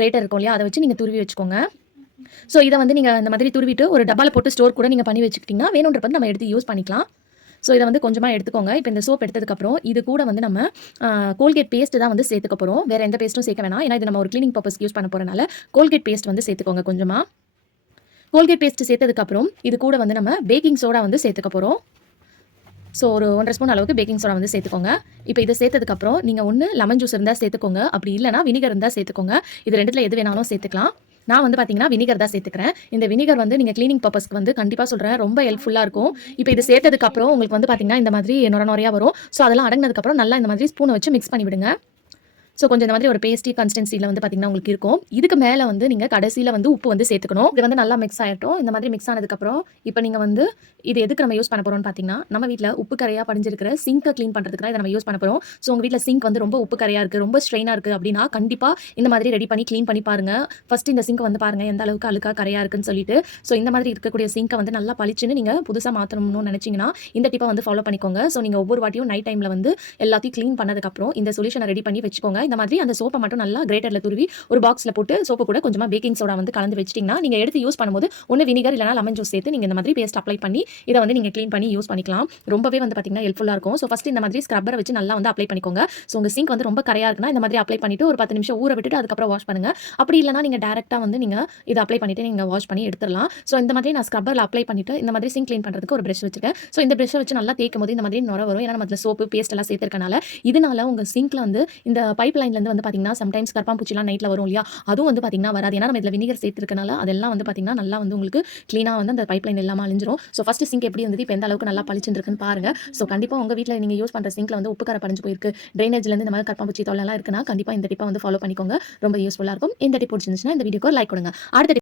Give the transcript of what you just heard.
Greater இருக்கும் இல்லையா, அதை வச்சு நீங்கள் துருவி வச்சுக்கோங்க. ஸோ இதை வந்து நீங்கள் இந்த மாதிரி துருவிட்டு ஒரு டப்பாவில் போட்டு ஸ்டோர் கூட நீங்கள் பண்ணி வச்சுக்கிட்டிங்கன்னா வேணுன்றப்ப வந்து நம்ம எடுத்து யூஸ் பண்ணிக்கலாம். ஸோ இதை வந்து கொஞ்சமாக எடுத்துக்கோங்க. இப்போ இந்த சோப் எடுத்ததுக்கப்புறம் இது கூட வந்து நம்ம கோல்கேட் பேஸ்ட் தான் வந்து சேர்த்துக்க போகிறோம். வேறு எந்த பேஸ்ட்டும் சேர்க்க வேணாம். ஏன்னா இது நம்ம ஒரு கிளீனிங் பர்பஸ்க்கு யூஸ் பண்ண போகிறனால கோல்கேட் பேஸ்ட் வந்து சேர்த்துக்கோங்க கொஞ்சமாக. கோல்கேட் பேஸ்ட் சேர்த்ததுக்கப்புறம் இது கூட வந்து நம்ம பேக்கிங் சோடா வந்து சேர்த்துக்க போகிறோம். ஸோ ஒரு 1.5 ஸ்பூன் அளவுக்கு பேக்கிங் சோடா வந்து சேர்த்துக்கோங்க. இப்போ இதை சேர்த்ததுக்கப்புறம் நீங்கள் ஒன்று லெமன் ஜூஸ் இருந்தால் சேர்த்துக்கோங்க, அப்படி இல்லைனா வினிகர் இருந்தால் சேர்த்துக்கோங்க. இது ரெண்டுத்தில் எது வேணாலும் சேர்த்துக்கலாம். நான் வந்து பார்த்தீங்கன்னா வினிகர் தான் சேர்த்துக்கிறேன். இந்த வினிகர் வந்து நீங்கள் கிளீனிங் பர்பஸ்க்கு வந்து கண்டிப்பாக சொல்கிறேன், ரொம்ப ஹெல்ப்ஃபுல்லாக இருக்கும். இப்போ இது சேர்த்ததுக்கப்புறம் உங்களுக்கு வந்து பார்த்தீங்கன்னா இந்த மாதிரி நுரையா வரும். ஸோ அதெல்லாம் அடங்கினதுக்கப்புறம் நல்லா இந்த மாதிரி ஸ்பூனை வச்சு மிக்ஸ் பண்ணி விடுங்க. ஸோ கொஞ்சம் இந்த மாதிரி ஒரு பேஸ்டி கன்சிஸ்டன்சியில் வந்து பார்த்தீங்கன்னா உங்களுக்கு இருக்கும். இதுக்கு மேலே வந்து நீங்கள் கடைசியில் வந்து உப்பு வந்து சேர்த்துக்கணும். இது வந்து நல்லா மிக்ஸ் ஆகிட்டோம். இந்த மாதிரி மிக்ஸ் ஆனதுக்கப்புறம் இப்போ நீங்கள் வந்து இது எதுக்கு நம்ம யூஸ் பண்ண போகிறோம்னு பார்த்தீங்கன்னா, நம்ம வீட்டில் உப்பு கரையாக படிஞ்சிருக்கிற சிங்கை க்ளீன் பண்ணுறதுக்கு தான் இதை நம்ம யூஸ் பண்ண போகிறோம். ஸோ உங்கள் வீட்டில் சிங்க் வந்து ரொம்ப உப்பு கரையாக இருக்குது, ரொம்ப ஸ்ட்ரெயினாக இருக்குது அப்படின்னா கண்டிப்பாக இந்த மாதிரி ரெடி பண்ணி க்ளீன் பண்ணி பாருங்கள். ஃபஸ்ட்டு இந்த சிங்கை வந்து பாருங்கள் எந்த அளவுக்கு அழுக்காக கரையாக இருக்குன்னு சொல்லிட்டு. ஸோ இந்த மாதிரி இருக்கக்கூடிய சிங்கை வந்து நல்லா பளிச்சுன்னு நீங்கள் புதுசாக மாற்றணும்னு நினச்சிங்கன்னா இந்த டிப்பை வந்து ஃபாலோ பண்ணிக்கோங்க. ஸோ நீங்கள் ஒவ்வொரு வாட்டியும் நைட் டைமில் வந்து எல்லாத்தையும் க்ளீன் பண்ணதுக்கப்புறம் இந்த சொல்யூஷனை ரெடி பண்ணி வச்சுக்கோங்க. இந்த மாதிரி அந்த சோப்பை மட்டும் நல்லா கிரேட்டரில் துருவி ஒரு பாக்ஸில் போட்டு சோப்பு கூட கொஞ்சமாக பேக்கிங் சோடா வந்து கலந்து வச்சிட்டிங்கன்னா நீங்கள் எடுத்து யூஸ் பண்ணும்போது ஒன்று வினிகர் இல்லைனா லெமன் ஜூஸ் சேர்த்து நீங்கள் இந்த மாதிரி பேஸ்ட் அப்ளை பண்ணி இதை வந்து நீங்கள் க்ளீன் பண்ணி யூஸ் பண்ணிக்கலாம். ரொம்பவே வந்து பார்த்தீங்கன்னா ஹெல்ப்ஃபுல்லாக இருக்கும். ஸோ ஃபஸ்ட்டு இந்த மாதிரி ஸ்க்ரப்பரை வச்சு நல்லா வந்து அப்ளை பண்ணிக்கோங்க. ஸோ உங்கள் சிங்க் வந்து ரொம்ப கரையாக இருக்குன்னா இந்த மாதிரி அப்ளை பண்ணிவிட்டு ஒரு 10 நிமிஷம் ஊற விட்டுட்டு அதுக்கப்புறம் வாஷ் பண்ணுங்கள். அப்படி இல்லைனா நீங்கள் டேரெக்டாக வந்து நீங்கள் இதை அப்ளை பண்ணிவிட்டு நீங்கள் வாஷ் பண்ணி எடுத்துடலாம். ஸோ இந்த மாதிரி நான் ஸ்க்ரப்பரில் அப்ளை பண்ணிவிட்டு இந்த மாதிரி சிங்க் க்ளீன் பண்ணுறதுக்கு ஒரு ப்ரஷ் வச்சுருக்கேன். ஸோ இந்த ப்ரஷை வச்சு நல்லா தேய்க்கும் போது இந்த மாதிரி நுரை வரும். ஏன்னா நம்ம அதில் சோப்பு பேஸ்ட் எல்லாம் சேர்த்துருக்கனால இதனால உங்கள் சிங்க்கில் வந்து இந்த பைப் லைன்லேருந்து வந்து பார்த்தீங்கன்னா சம்டைம்ஸ் கரப்பாம்பூச்சிலாம் நைட்டில் வரும் இல்லையா, அதுவும் வந்து பார்த்தீங்கன்னா வராது. ஏன்னா நம்ம இதில் வினிகர் சேர்த்துருக்கனால அதெல்லாம் வந்து பார்த்தீங்கன்னா நல்லா வந்து உங்களுக்கு க்ளீனாக வந்து அந்த பைப் லைன் எல்லாமே அழிஞ்சிரும். ஸோ ஃபஸ்ட்டு சிங்க் எப்படி இருந்தது, இப்போ எந்த அளவுக்கு நல்லா பளிச்சுருக்குன்னு பாருங்கள். ஸோ கண்டிப்பாக உங்கள் வீட்டில் நீங்கள் யூஸ் பண்ணுற சிங்க்கில் வந்து உப்பு கரை படிஞ்சு போயிருக்கு, ட்ரைனேஜ்லேருந்து இந்த மாதிரி கரப்பாம்பூச்சி தொல்லைலாம் இருக்குன்னா கண்டிப்பாக இந்த டிப்பை வந்து ஃபாலோ பண்ணிக்கோங்க. ரொம்ப யூஸ்ஃபுல்லாக இருக்கும். இந்த டிப் பிடிச்சிருந்துச்சுன்னா இந்த வீடியோக்கு லைக் கொடுங்க. அடுத்த